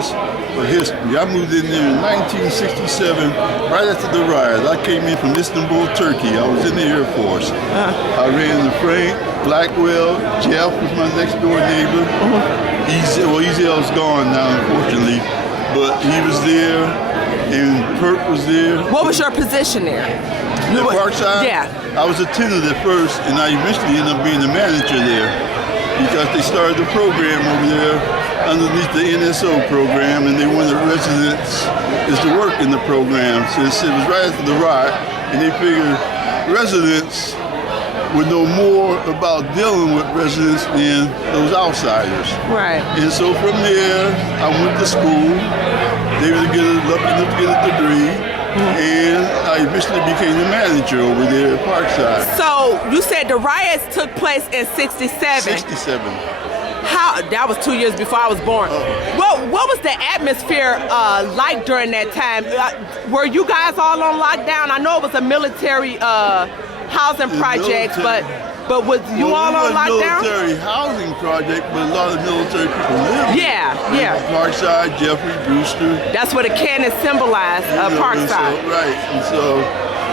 class for history. I moved in there in 1967, right after the riot. I came in from Istanbul, Turkey. I was in the Air Force. I ran into Frank, Blackwell, Jeff was my next door neighbor. Ezel's gone now, unfortunately, but he was there, and Perk was there. What was your position there? At Parkside? Yeah. I was a tenant at first, and I eventually ended up being the manager there because they started the program over there underneath the NSO program, and they wanted residents to work in the program since it was right after the riot, and they figured residents would know more about dealing with residents than those outsiders. Right. And so from there, I went to school. They were lucky enough to get a degree. And I eventually became the manager over there at Parkside. So you said the riots took place in 67. 67. How? That was 2 years before I was born. What was the atmosphere like during that time? Were you guys all on lockdown? I know it was a military housing project, but was you all on lockdown? Military housing project, but a lot of military people live there. Yeah. Parkside, Jeffrey, Brewster. That's what a cannon symbolized, Parkside. Right, and so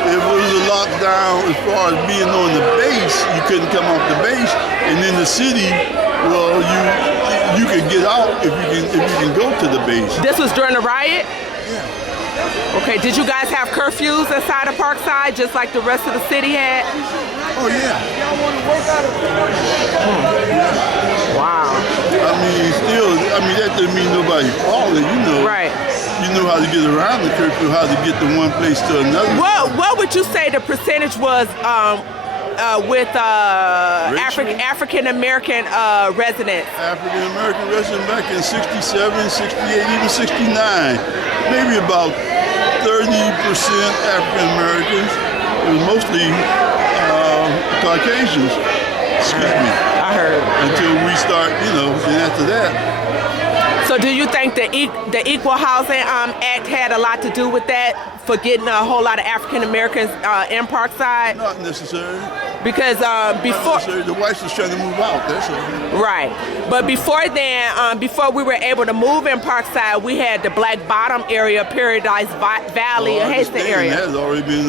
it was a lockdown as far as being on the base. You couldn't come off the base, and in the city, well, you can get out if you can go to the base. This was during the riot? Yeah. Okay, did you guys have curfews inside of Parkside just like the rest of the city had? Oh yeah. Wow. That doesn't mean nobody followed, you know. Right. You know how to get around the curfew, how to get from one place to another. What would you say the percentage was with African American residents? African American residents back in 67, 68, even 69. Maybe about 30% African Americans. It was mostly Caucasians. Excuse me. I heard. Until we start, then after that. So do you think the Equal Housing Act had a lot to do with that, for getting a whole lot of African Americans in Parkside? Not necessarily. Because before the whites was trying to move out, that's all. Right, but before then, before we were able to move in Parkside, we had the Black Bottom area, Paradise Valley, and Hastings area. That has already been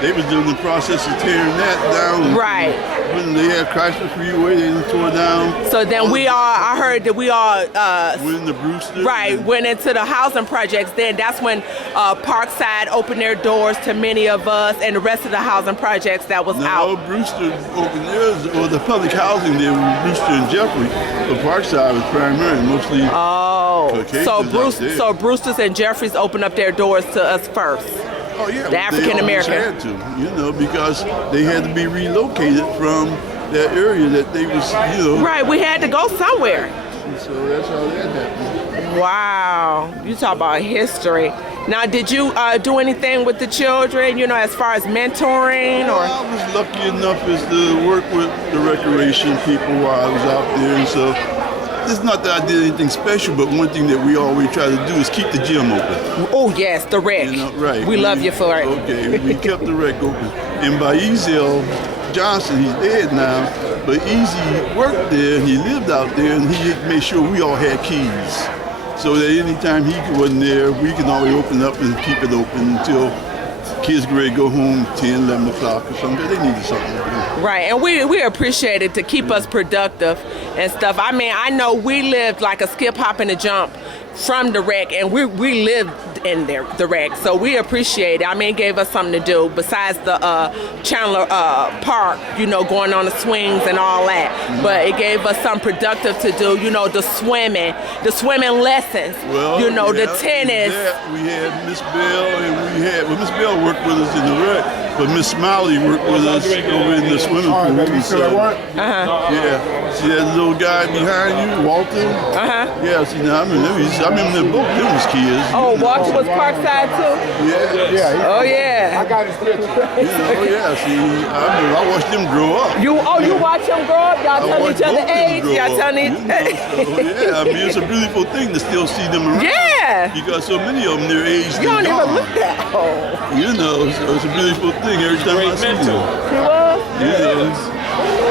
they was doing the process of tearing that down. Right. When they had Chrysler Freeway, they tore down. So then I heard that we all went into Brewster. Right, went into the housing projects. Then that's when Parkside opened their doors to many of us, and the rest of the housing projects that was out. Brewster opened theirs, or the public housing there was Brewster and Jeffrey. But Parkside was primarily mostly Caucasians. So Brewster's and Jeffries opened up their doors to us first. Oh yeah, the African American. They had to, because they had to be relocated from that area that they was, Right, we had to go somewhere. And so that's how that happened. Wow, you talk about history. Now, did you do anything with the children, as far as mentoring? Or? I was lucky enough as to work with the recreation people while I was out there, and so it's not that I did anything special, but one thing that we always try to do is keep the gym open. Oh yes, the rec. Right. We love you for it. Okay, we kept the rec open. And by Ezel Johnson, he's dead now, but Easy worked there, and he lived out there, and he made sure we all had keys. So that anytime he wasn't there, we can always open up and keep it open until kids get ready to go home 10, 11 o'clock or something. They needed something to do. Right, and we appreciate it to keep us productive and stuff. I mean, I know we lived like a skip, hop, and a jump from the rec, and we lived in there, the rec, so we appreciate it. I mean, it gave us something to do besides the Chandler Park, going on the swings and all that. But it gave us something productive to do, the swimming lessons, the tennis. We had Miss Bell, and Miss Bell worked with us in the rec, but Miss Smiley worked with us over in the swimming pool. So, yeah, see that little guy behind you, Walter? Yeah, see, now I remember both of them was kids. Oh, Walter was Parkside too? Yeah. Oh yeah. I got his picture. See, I watched them grow up. You watch them grow up? Y'all telling each other age? Y'all telling it's a beautiful thing to still see them around. Yeah. Because so many of them, their age. You don't even look that old. So it's a beautiful thing every time I see them.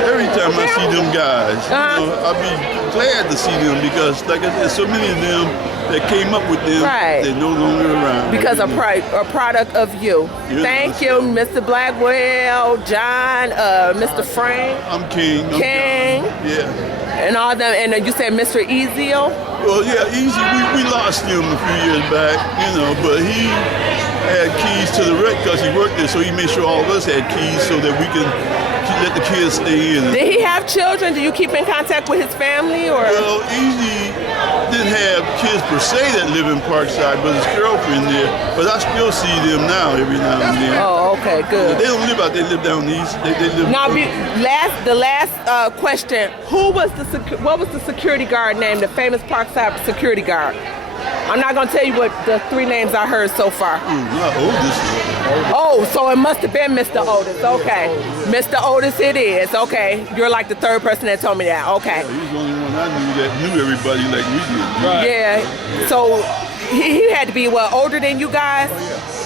Every time I see them guys, I'll be glad to see them because, like I said, so many of them that came up with them, Right. they're no longer around. Because a product of you. Yeah, Thank you, Mr. Blackwell, John, Mr. Frank, I'm King. I'm King. John. Yeah. and all them. And you said Mr. Ezio? Well, yeah, Easy. We lost him a few years back, but he had keys to the wreck because he worked there, so he made sure all of us had keys so that we can let the kids stay in. Did he have children? Do you keep in contact with his family? Or? Well, Easy didn't have kids per se that live in Parkside, but his girlfriend there. But I still see them now every now and then. Oh, okay, good. They don't live out there. They live down east. They live. Now, the last question: what was the security guard name? The famous Parkside security guard. I'm not gonna tell you what the 3 names I heard so far. Not Otis. Oh, so it must have been Mr. Otis. Okay, Mr. Otis, it is. Okay, you're like the 3rd person that told me that. Okay. He was the only one I knew that knew everybody like we did. Right. Yeah. So he had to be older than you guys.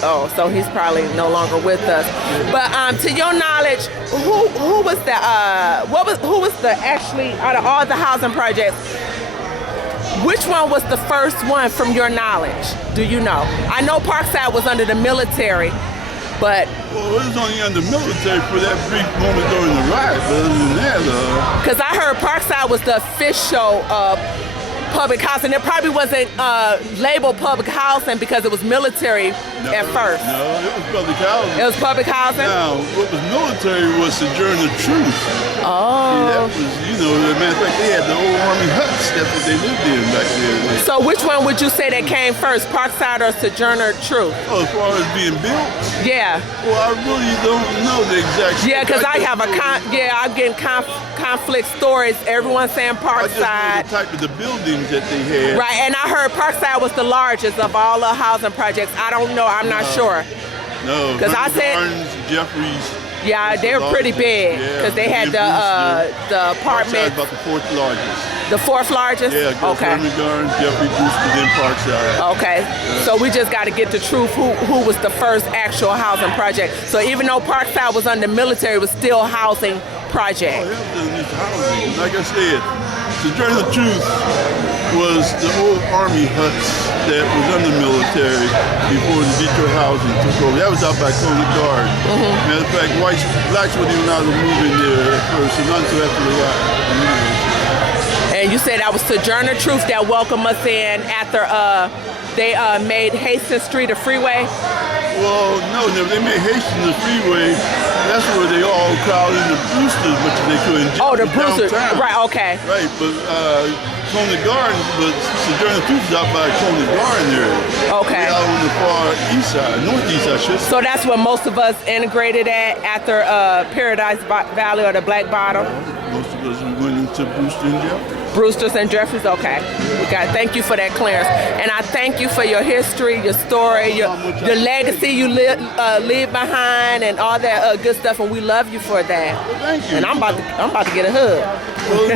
Oh, so he's probably no longer with us. But to your knowledge, who was the actually out of all the housing projects? Which one was the first one from your knowledge? Do you know? I know Parkside was under the military, but... Well, it was only under military for that brief moment during the riot, but other than that... Because I heard Parkside was the official public housing. It probably wasn't labeled public housing because it was military at first. No, it was public housing. It was public housing? Now, what was military was Sojourner Truth. Oh. See, that was, as a matter of fact, they had the old army huts. That's what they lived in back there. So which one would you say that came first, Parkside or Sojourner Truth? Oh, as far as being built? Yeah. Well, I really don't know the exact... Yeah, because I have I'm getting conflict stories. Everyone's saying Parkside. I just know the type of the buildings that they had. Right, and I heard Parkside was the largest of all the housing projects. I don't know, I'm not sure. No, because I said Hearns, Jeffries. Yeah, they were pretty big because they had the apartment. About the 4th largest. The 4th largest? Yeah, okay. Gardens, Jeffrey Brewster, then Parkside. Okay, so we just got to get the truth. Who was the first actual housing project? So even though Parkside was under military, it was still housing project. Oh, yeah, it was housing. Like I said, Sojourner Truth was the old army huts that was under military before the Detroit housing took over. That was out by Coleman Garden. Matter of fact, blacks weren't even allowed to move in there at first, and not until after the riot. And you said that was Sojourner Truth that welcomed us in after they made Hastings Street a freeway? Well, no, they made Hastings a freeway. That's where they all crowded in the Brewsters, but they couldn't. Oh, the Brewsters, right, okay. Right, but Coleman Garden, but Sojourner Truth is out by Coleman Garden area. Okay. Out on the far east side, northeast, I should say. So that's where most of us integrated at after Paradise Valley or the Black Bottom? Most of us, we went into Brewster and Jeffries. Brewster's and Jeffries, okay. Thank you for that clearance. And I thank you for your history, your story, your legacy you leave behind and all that good stuff, and we love you for that. Well, thank you. And I'm about to get a hug. Well,